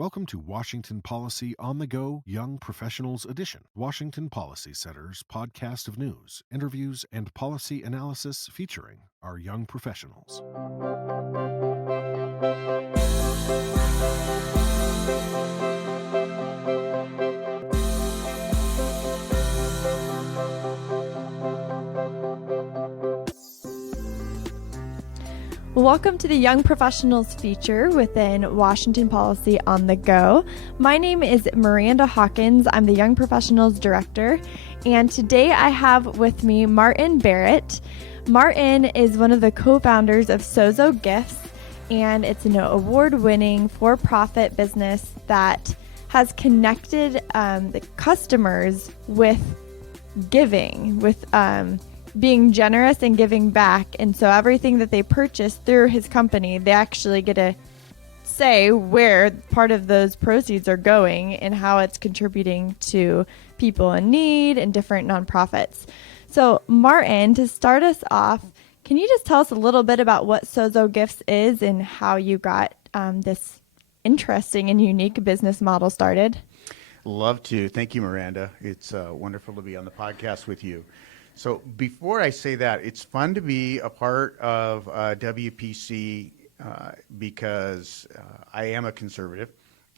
Welcome to Washington Policy on the Go Young Professionals Edition, Washington Policy Center's podcast of news, interviews, and policy analysis featuring our young professionals. Welcome to the Young Professionals feature within Washington Policy on the Go. My name is Miranda Hawkins. I'm the Young Professionals Director, and today I have with me Martin Barrett. Martin is one of the co-founders of Sozo Gifts, and it's an award-winning for-profit business that has connected the customers with giving, with being generous and giving back. And so everything that they purchase through his company, they actually get to say where part of those proceeds are going and how it's contributing to people in need and different nonprofits. So Martin, to start us off, can you just tell us a little bit about what Sozo Gifts is and how you got this interesting and unique business model started? Love to. Thank you, Miranda. It's wonderful to be on the podcast with you. So before I say that, it's fun to be a part of WPC because I am a conservative.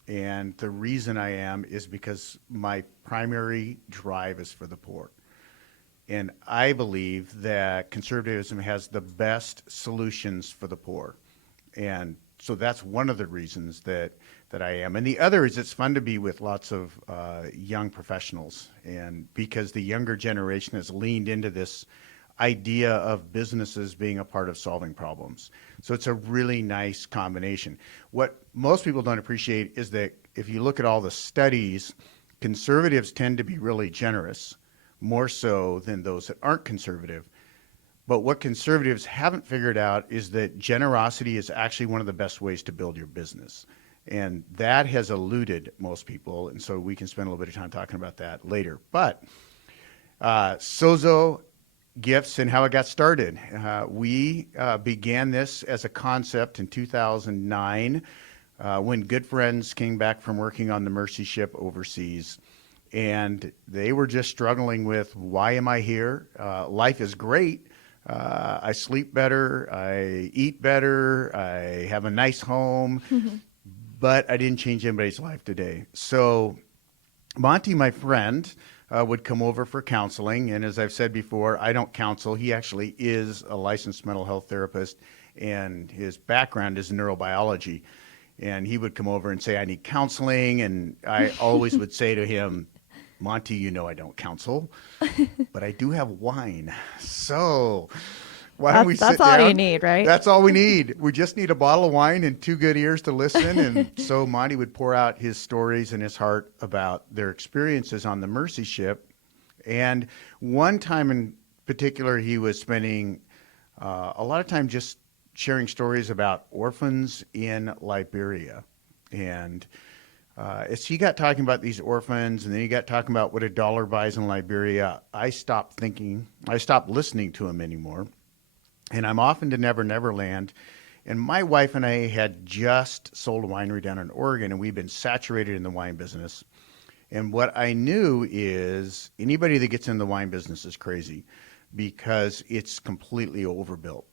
And the reason I am is because my primary drive is for the poor. And I believe that conservatism has the best solutions for the poor. And so that's one of the reasons that I am. And the other is it's fun to be with lots of young professionals, and because the younger generation has leaned into this idea of businesses being a part of solving problems. So it's a really nice combination. What most people don't appreciate is that if you look at all the studies, conservatives tend to be really generous, more so than those that aren't conservative. But what conservatives haven't figured out is that generosity is actually one of the best ways to build your business. And that has eluded most people. And so we can spend a little bit of time talking about that later. But Sozo Gifts and how it got started. We began this as a concept in 2009 when good friends came back from working on the Mercy ship overseas. And they were just struggling with, why am I here? Life is great. I sleep better, I eat better, I have a nice home, but I didn't change anybody's life today. So Monty, my friend, would come over for counseling. And as I've said before, I don't counsel. He actually is a licensed mental health therapist, and his background is neurobiology. And he would come over and say, I need counseling. And I always would say to him, Monty, you know I don't counsel, but I do have wine. So why don't we sit down? That's all you need, right? That's all we need. We just need a bottle of wine and two good ears to listen. And so Monty would pour out his stories and his heart about their experiences on the Mercy ship. And one time in particular, he was spending a lot of time just sharing stories about orphans in Liberia. And as he got talking about these orphans, and then he got talking about what a dollar buys in Liberia, I stopped listening to him anymore. And I'm off into Never Never Land. And my wife and I had just sold a winery down in Oregon, and we've been saturated in the wine business. And what I knew is anybody that gets in the wine business is crazy because it's completely overbuilt.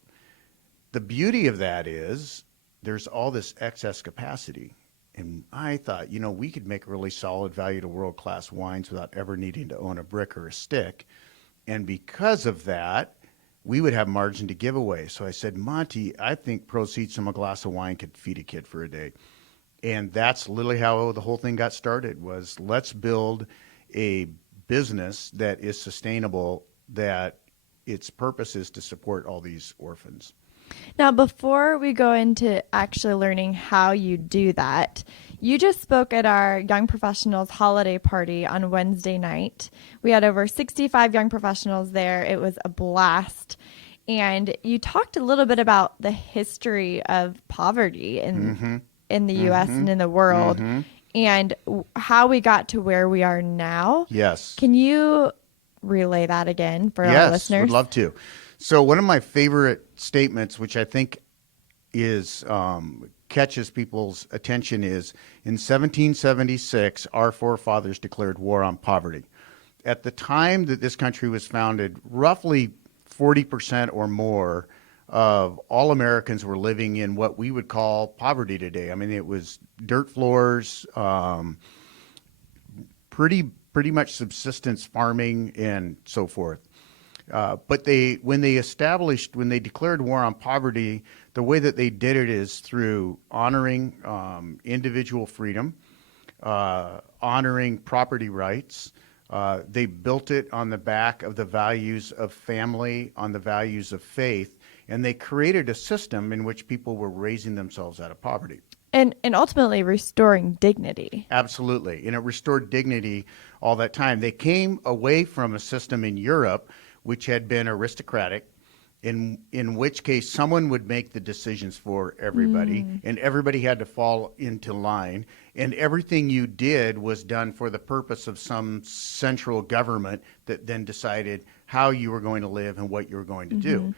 The beauty of that is there's all this excess capacity. And I thought, we could make really solid value to world-class wines without ever needing to own a brick or a stick. And because of that, we would have margin to give away. So I said, Monty, I think proceeds from a glass of wine could feed a kid for a day. And that's literally how the whole thing got started, was let's build a business that is sustainable, that its purpose is to support all these orphans. Now, before we go into actually learning how you do that, you just spoke at our Young Professionals holiday party on Wednesday night. We had over 65 young professionals there. It was a blast. And you talked a little bit about the history of poverty in the U.S. and in the world, and how we got to where we are now. Yes. Can you relay that again for our listeners? Yes, would love to. So one of my favorite statements, which I think is catches people's attention is in 1776, our forefathers declared war on poverty. At the time that this country was founded, roughly 40% or more of all Americans were living in what we would call poverty today. I mean, it was dirt floors, pretty much subsistence farming and so forth. But when they declared war on poverty, the way that they did it is through honoring individual freedom, honoring property rights. They built it on the back of the values of family, on the values of faith, and they created a system in which people were raising themselves out of poverty. And ultimately restoring dignity. Absolutely. And it restored dignity all that time. They came away from a system in Europe which had been aristocratic, in which case someone would make the decisions for everybody, and everybody had to fall into line, and everything you did was done for the purpose of some central government that then decided how you were going to live and what you were going to do.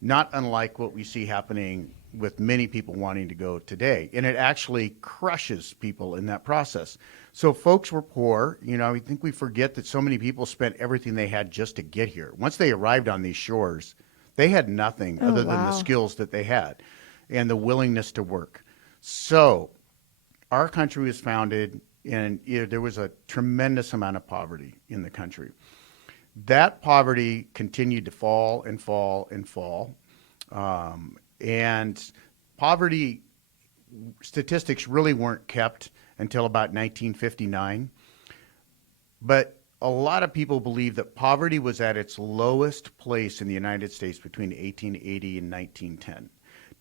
Not unlike what we see happening with many people wanting to go today. And it actually crushes people in that process. So folks were poor. You know, I think we forget that so many people spent everything they had just to get here. Once they arrived on these shores, they had nothing other than the skills that they had and the willingness to work. So our country was founded, and there was a tremendous amount of poverty in the country. That poverty continued to fall and fall and fall. And poverty statistics really weren't kept until about 1959. But a lot of people believe that poverty was at its lowest place in the United States between 1880 and 1910.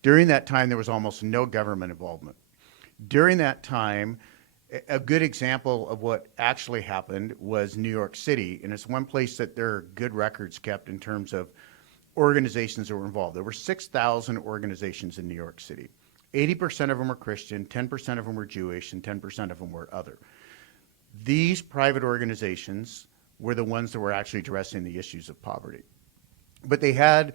During that time, there was almost no government involvement. During that time, a good example of what actually happened was New York City, and it's one place that there are good records kept in terms of organizations that were involved. There were 6,000 organizations in New York City. 80% of them were Christian, 10% of them were Jewish, and 10% of them were other. These private organizations were the ones that were actually addressing the issues of poverty. But they had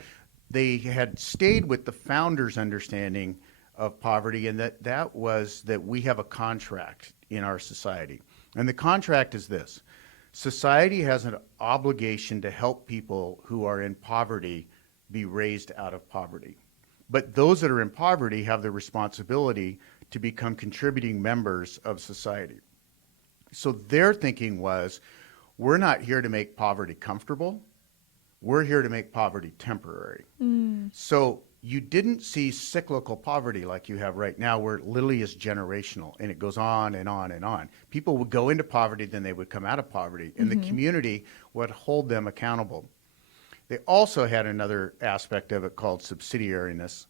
stayed with the founders' understanding of poverty, and that was that we have a contract in our society. And the contract is this: society has an obligation to help people who are in poverty be raised out of poverty. But those that are in poverty have the responsibility to become contributing members of society. So their thinking was, we're not here to make poverty comfortable. We're here to make poverty temporary. So you didn't see cyclical poverty like you have right now, where it literally is generational, and it goes on and on and on. People would go into poverty, then they would come out of poverty, and the community would hold them accountable. They also had another aspect of it called subsidiariness,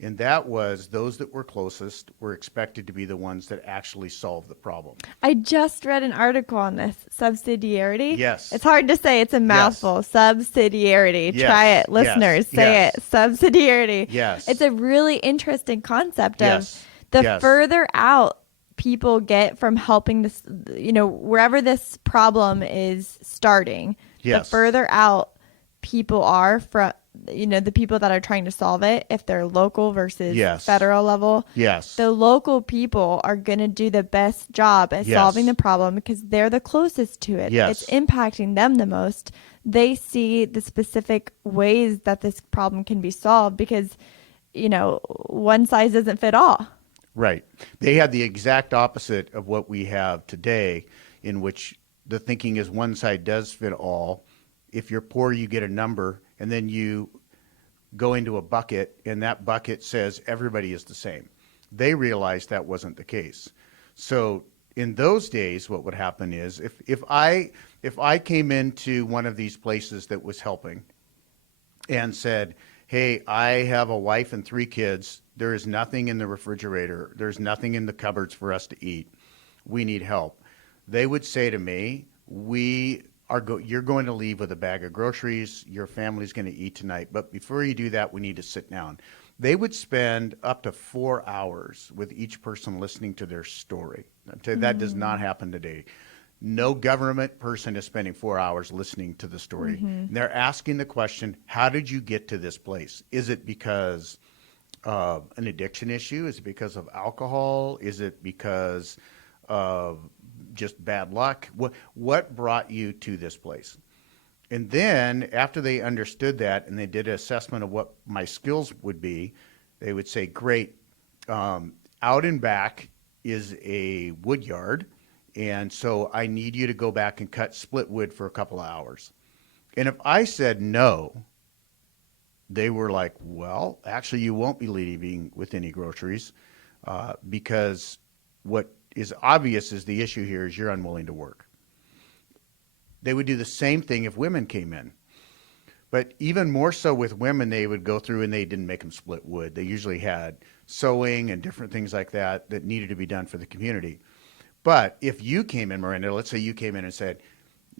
and that was those that were closest were expected to be the ones that actually solved the problem. I just read an article on this, subsidiarity. Yes. It's hard to say. It's a mouthful. Yes. Subsidiarity. Yes. Try it, listeners. Yes. Say Yes. it. Subsidiarity. Yes. It's a really interesting concept of Yes. the Yes. further out people get from helping this, wherever this problem is starting, Yes. the further out people are from, the people that are trying to solve it, if they're local versus Yes. federal level. Yes. The local people are going to do the best job at Yes. solving the problem because they're the closest to it. Yes. It's impacting them the most. They see the specific ways that this problem can be solved because, one size doesn't fit all. Right. They had the exact opposite of what we have today, in which the thinking is one size does fit all. If you're poor, you get a number, and then you go into a bucket, and that bucket says everybody is the same. They realized that wasn't the case. So in those days, what would happen is if I came into one of these places that was helping and said, hey, I have a wife and 3 kids. There is nothing in the refrigerator. There's nothing in the cupboards for us to eat. We need help. They would say to me, you're going to leave with a bag of groceries. Your family's going to eat tonight. But before you do that, we need to sit down. They would spend up to 4 hours with each person listening to their story. That does not happen today. No government person is spending 4 hours listening to the story. And they're asking the question, how did you get to this place? Is it because an addiction issue? Is it because of alcohol? Is it because of just bad luck? What brought you to this place? And then after they understood that and they did an assessment of what my skills would be, they would say, great, out and back is a wood yard. And so I need you to go back and cut split wood for a couple of hours. And if I said no, they were like, well, actually, you won't be leaving with any groceries because what is obvious is the issue here is you're unwilling to work. They would do the same thing if women came in. But even more so with women, they would go through and they didn't make them split wood. They usually had sewing and different things like that that needed to be done for the community. But if you came in, Miranda, let's say you came in and said,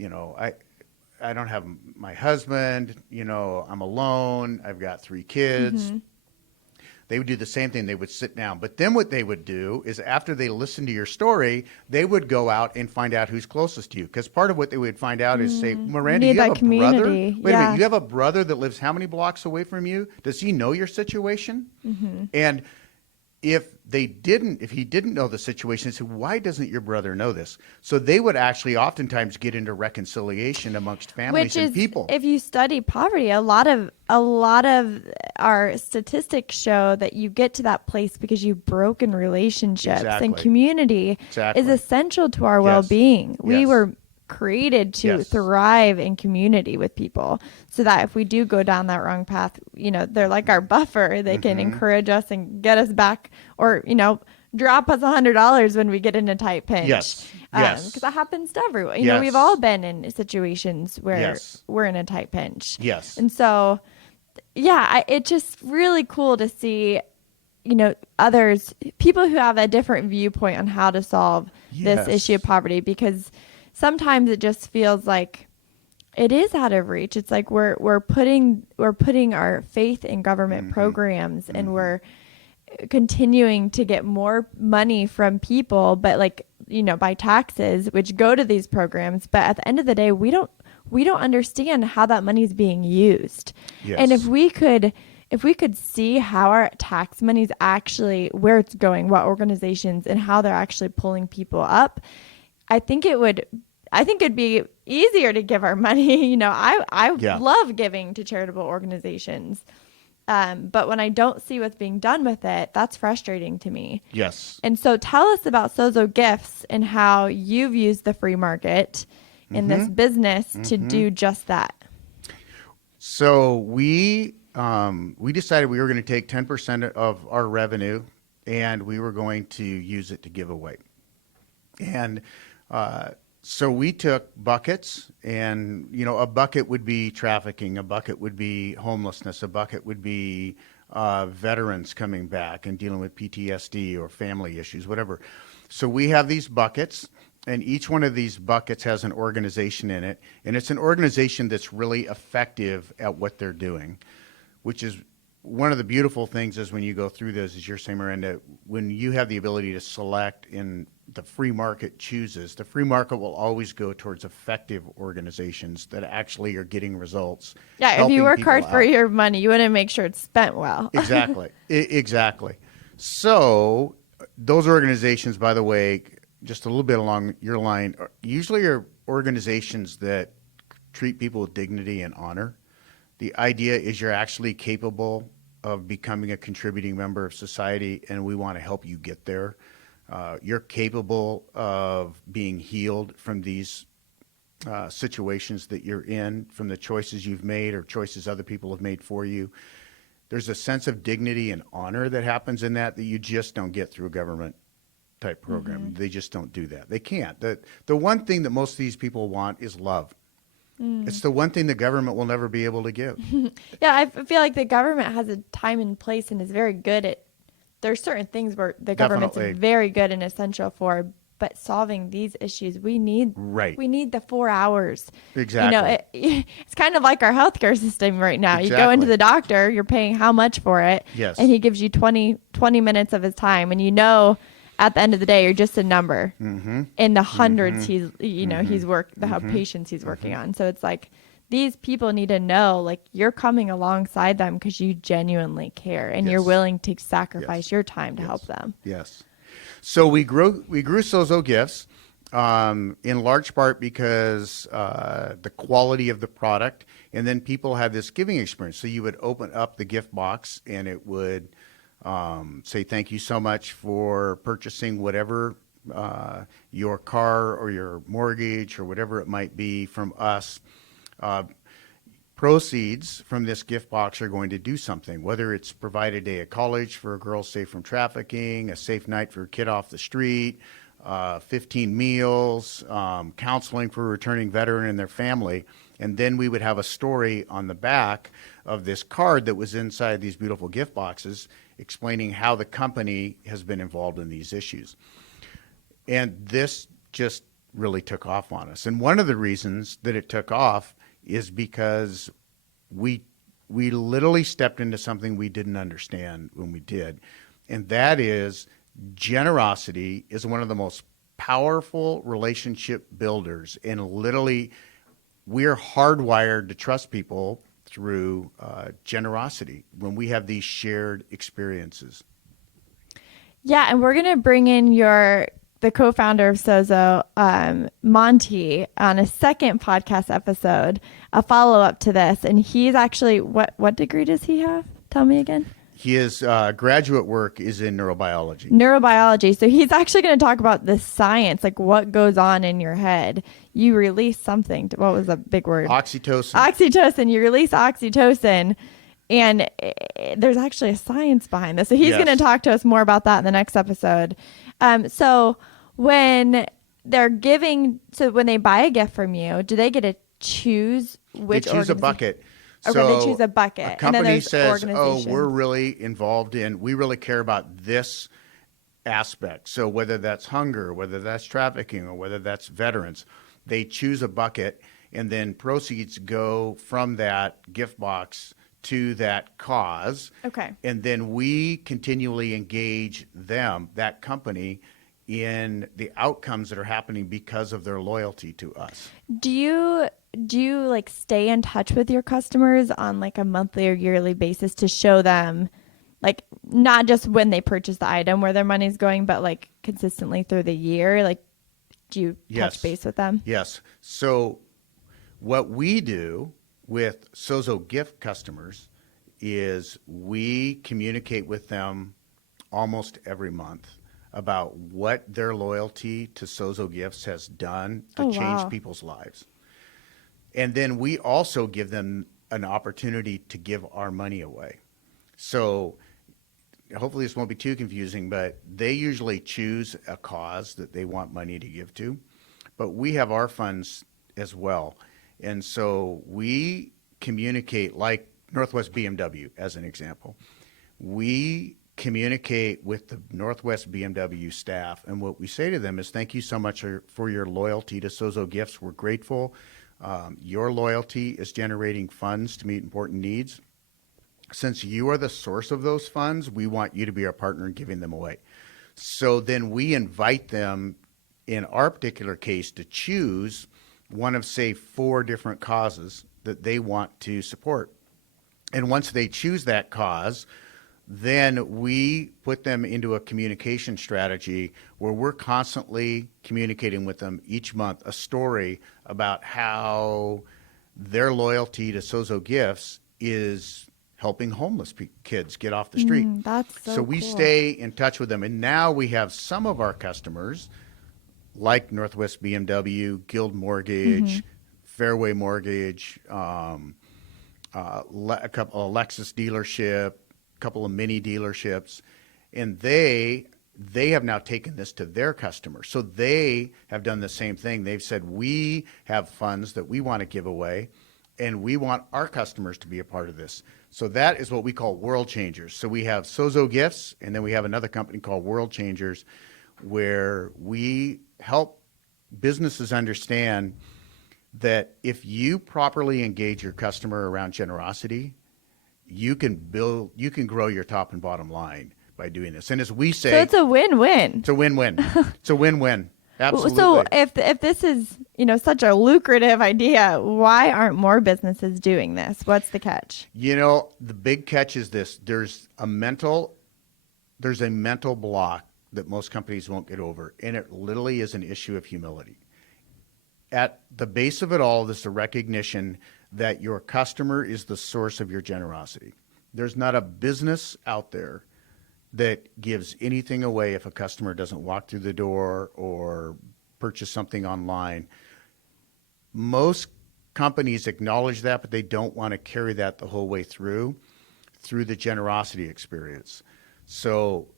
I don't have my husband, I'm alone, I've got 3 kids. They would do the same thing. They would sit down. But then what they would do is after they listened to your story, they would go out and find out who's closest to you. Because part of what they would find out is say, Miranda, you have a brother? Wait a minute, you have a brother that lives how many blocks away from you? Does he know your situation? And if he didn't know the situation, they said, why doesn't your brother know this? So they would actually oftentimes get into reconciliation amongst families and people. If you study poverty, a lot of our statistics show that you get to that place because you've broken relationships, and community is essential to our well-being. We were created to thrive in community with people, so that if we do go down that wrong path, they're like our buffer. They can encourage us and get us back, or drop us $100 when we get in a tight pinch. Because that happens to everyone. We've all been in situations where we're in a tight pinch. And so it's just really cool to see people who have a different viewpoint on how to solve this issue of poverty, because sometimes it just feels like it is out of reach. It's like we're putting our faith in government programs, and we're continuing to get more money from people, but by taxes, which go to these programs. But at the end of the day, we don't understand how that money is being used. And if we could see how our tax money is actually, where it's going, what organizations, and how they're actually pulling people up, I think it'd be easier to give our money. I love giving to charitable organizations. But when I don't see what's being done with it, that's frustrating to me. And so tell us about Sozo Gifts and how you've used the free market in this business to do just that. So we decided we were going to take 10% of our revenue and we were going to use it to give away. And so we took buckets, and a bucket would be trafficking, a bucket would be homelessness, a bucket would be veterans coming back and dealing with PTSD or family issues, whatever. So we have these buckets, and each one of these buckets has an organization in it, and it's an organization that's really effective at what they're doing, which is one of the beautiful things is when you go through those, as you're saying, Miranda, when you have the ability to select and the free market chooses, the free market will always go towards effective organizations that actually are getting results. Yeah, if you work hard for your money, you want to make sure it's spent well. Exactly. Exactly. So those organizations, by the way, just a little bit along your line, usually are organizations that treat people with dignity and honor. The idea is you're actually capable of becoming a contributing member of society, and we want to help you get there. You're capable of being healed from these situations that you're in, from the choices you've made or choices other people have made for you. There's a sense of dignity and honor that happens in that you just don't get through a government type program. They just don't do that. They can't. The one thing that most of these people want is love. It's the one thing the government will never be able to give. Yeah, I feel like the government has a time and place and is very good at, there's certain things where the government's very good and essential for, but solving these issues, we need the 4 hours. Exactly. It's kind of like our healthcare system right now. Exactly. You go into the doctor, you're paying how much for it? Yes. And he gives you 20 minutes of his time, and at the end of the day, you're just a number in the hundreds. He's patients he's working on. So it's like these people need to know, like, you're coming alongside them because you genuinely care and you're Yes. willing to sacrifice Yes. your time to Yes. help them. Yes. So we grew Sozo Gifts in large part because the quality of the product, and then people had this giving experience. So you would open up the gift box, and it would say, "Thank you so much for purchasing whatever your car or your mortgage or whatever it might be from us." Proceeds from this gift box are going to do something, whether it's provide a day at college for a girl safe from trafficking, a safe night for a kid off the street, 15 meals, counseling for a returning veteran and their family. And then we would have a story on the back of this card that was inside these beautiful gift boxes explaining how the company has been involved in these issues. And this just really took off on us. And one of the reasons that it took off is because we literally stepped into something we didn't understand when we did. And that is, generosity is one of the most powerful relationship builders. And literally, we're hardwired to trust people through generosity when we have these shared experiences. Yeah, and we're going to bring in the co-founder of Sozo, Monty, on a second podcast episode, a follow-up to this. And he's actually, what degree does he have? Tell me again. His graduate work is in neurobiology. Neurobiology. So he's actually going to talk about the science, like what goes on in your head. You release something. What was a big word? Oxytocin. Oxytocin. You release oxytocin. And there's actually a science behind this. So he's Yes. going to talk to us more about that in the next episode. So when they're when they buy a gift from you, do they get to choose which They choose a organization? bucket. Okay, So they choose a bucket. A And then company there's says, "Oh, organization. we're really involved we really care about this aspect." So whether that's hunger, whether that's trafficking, or whether that's veterans, they choose a bucket, and then proceeds go from that gift box to that cause. Okay. And then we continually engage them, that company, in the outcomes that are happening because of their loyalty to us. Do you like stay in touch with your customers on like a monthly or yearly basis to show them, like, not just when they purchase the item where their money's going, but like consistently through the year? Like, do you Yes. touch base with them? Yes. So what we do with Sozo Gift customers is we communicate with them almost every month about what their loyalty to Sozo Gifts has done to Oh, change wow. people's lives. And then we also give them an opportunity to give our money away. So hopefully this won't be too confusing, but they usually choose a cause that they want money to give to, but we have our funds as well. And so we communicate, like Northwest BMW as an example. We communicate with the Northwest BMW staff, and what we say to them is, "Thank you so much for your loyalty to Sozo Gifts. We're grateful. Your loyalty is generating funds to meet important needs. Since you are the source of those funds, we want you to be our partner in giving them away." So then we invite them, in our particular case, to choose one of, say, 4 different causes that they want to support. And once they choose that cause, then we put them into a communication strategy where we're constantly communicating with them each month a story about how their loyalty to Sozo Gifts is helping homeless kids get off the street. That's so we cool. stay in touch with them. And now we have some of our customers, like Northwest BMW, Guild Mortgage, Fairway Mortgage, a Lexus dealership, a couple of mini dealerships, and they have now taken this to their customers. So they have done the same thing. They've said, "We have funds that we want to give away, and we want our customers to be a part of this." So that is what we call World Changers. So we have Sozo Gifts, and then we have another company called World Changers, where we help businesses understand that if you properly engage your customer around generosity, you can grow your top and bottom line by doing this. And as we say, So it's a win-win. it's a win-win. It's a win-win. Absolutely. So if this is, such a lucrative idea, why aren't more businesses doing this? What's the catch? The big catch is this. There's a mental block that most companies won't get over, and it literally is an issue of humility. At the base of it all, there's a recognition that your customer is the source of your generosity. There's not a business out there that gives anything away if a customer doesn't walk through the door or purchase something online. Most companies acknowledge that, but they don't want to carry that the whole way through the generosity experience. So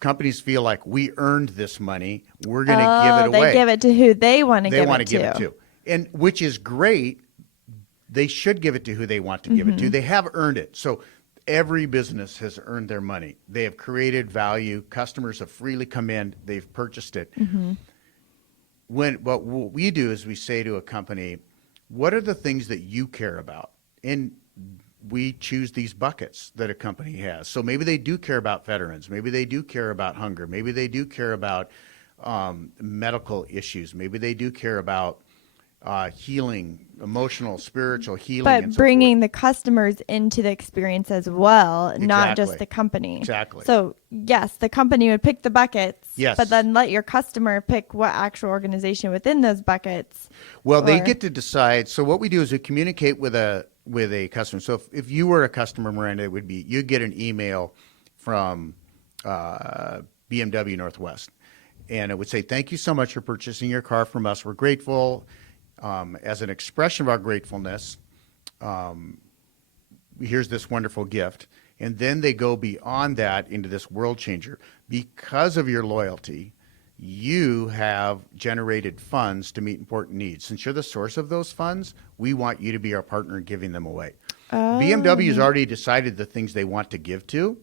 companies feel like we earned this money, we're going to give it away. They give it to who they want to give it to. They want to give it to. And which is great. They should give it to who they want to give it to. They have earned it. So every business has earned their money. They have created value. Customers have freely come in. They've purchased it. What we do is we say to a company, what are the things that you care about? And we choose these buckets that a company has. So maybe they do care about veterans. Maybe they do care about hunger. Maybe they do care about medical issues. Maybe they do care about healing, emotional, spiritual healing. But bringing the customers into the experience as well, not just the company. Exactly. So yes, the company would pick the buckets, yes, but then let your customer pick what actual organization within those buckets. Well, they get to decide. So what we do is we communicate with a customer. So if you were a customer, Miranda, it would be you'd get an email from BMW Northwest, and it would say, "Thank you so much for purchasing your car from us. We're grateful." As an expression of our gratefulness, here's this wonderful gift. And then they go beyond that into this world changer. Because of your loyalty, you have generated funds to meet important needs. Since you're the source of those funds, we want you to be our partner in giving them away. BMW has already decided the things they want to give to,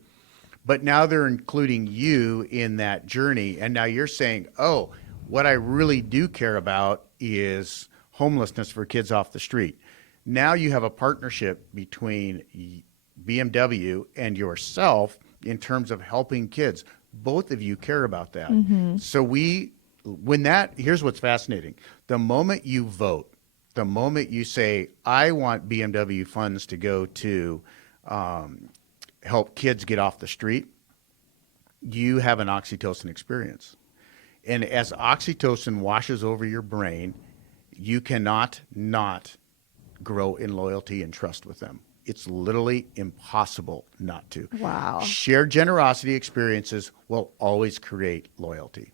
but now they're including you in that journey. And now you're saying, oh, what I really do care about is homelessness for kids off the street. Now you have a partnership between BMW and yourself in terms of helping kids. Both of you care about that. So here's what's fascinating. The moment you vote, the moment you say, I want BMW funds to go to help kids get off the street, you have an oxytocin experience. And as oxytocin washes over your brain, you cannot not grow in loyalty and trust with them. It's literally impossible not to. Wow. Shared generosity experiences will always create loyalty.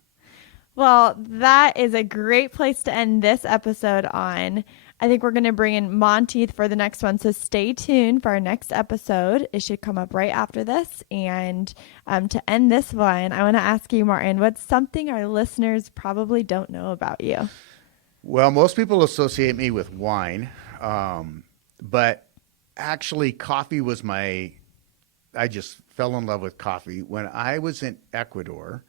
Well, that is a great place to end this episode on. I think we're going to bring in Monty for the next one. So stay tuned for our next episode. It should come up right after this. And to end this one, I want to ask you, Martin, what's something our listeners probably don't know about you? Well, most people associate me with wine, but actually coffee was I just fell in love with coffee. When I was in Ecuador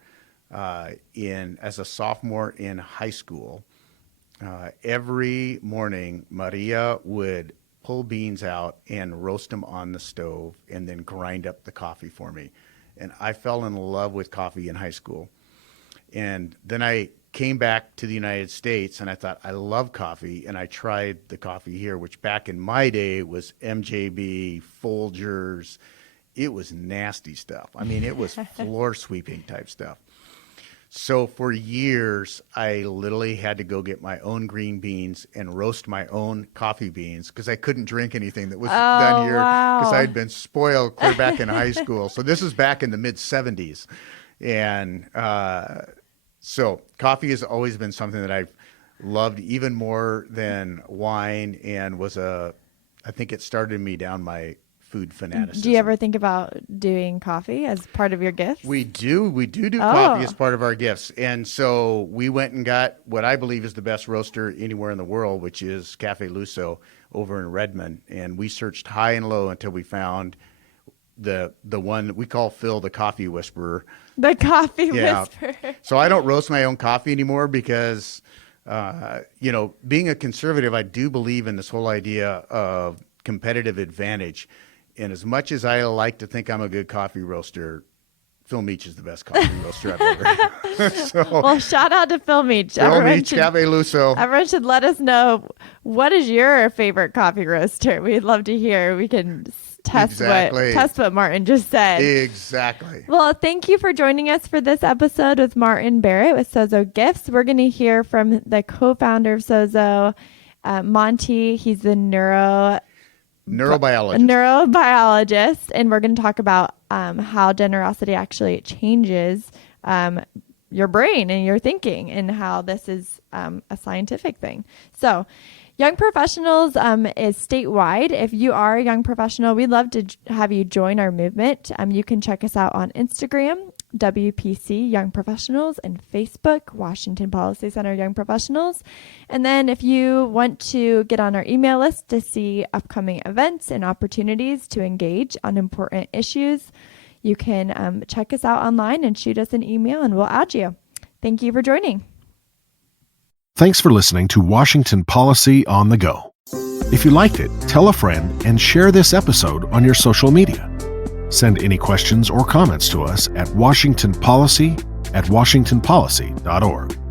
as a sophomore in high school, every morning Maria would pull beans out and roast them on the stove and then grind up the coffee for me. And I fell in love with coffee in high school. And then I came back to the United States and I thought, I love coffee. And I tried the coffee here, which back in my day was MJB, Folgers. It was nasty stuff. I mean, it was floor sweeping type stuff. So for years, I literally had to go get my own green beans and roast my own coffee beans because I couldn't drink anything that was done here because I had been spoiled clear back in high school. So this is back in the mid 70s. And so coffee has always been something that I've loved even more than wine and I think it started me down my food fanaticism. Do you ever think about doing coffee as part of your gifts? We do coffee as part of our gifts. And so we went and got what I believe is the best roaster anywhere in the world, which is Cafe Luso over in Redmond. And we searched high and low until we found the one we call Phil the coffee whisperer. The coffee whisperer. So I don't roast my own coffee anymore because, being a conservative, I do believe in this whole idea of competitive advantage. And as much as I like to think I'm a good coffee roaster, Phil Meach is the best coffee roaster I've ever. So, Well, shout out to Phil Meach. Phil Meach, Cafe Luso. Everyone should let us know, what is your favorite coffee roaster? We'd love to hear. We can test what Martin just said. Exactly. Well, thank you for joining us for this episode with Martin Barrett with Sozo Gifts. We're going to hear from the co-founder of Sozo, Monty. He's the neurobiologist, and we're going to talk about how generosity actually changes your brain and your thinking, and how this is a scientific thing. So Young Professionals is statewide. If you are a young professional, we'd love to have you join our movement. You can check us out on Instagram, WPC Young Professionals, and Facebook, Washington Policy Center Young Professionals. And then if you want to get on our email list to see upcoming events and opportunities to engage on important issues, you can check us out online and shoot us an email, and we'll add you. Thank you for joining. Thanks for listening to Washington Policy on the Go. If you liked it, tell a friend and share this episode on your social media. Send any questions or comments to us at washingtonpolicy@washingtonpolicy.org.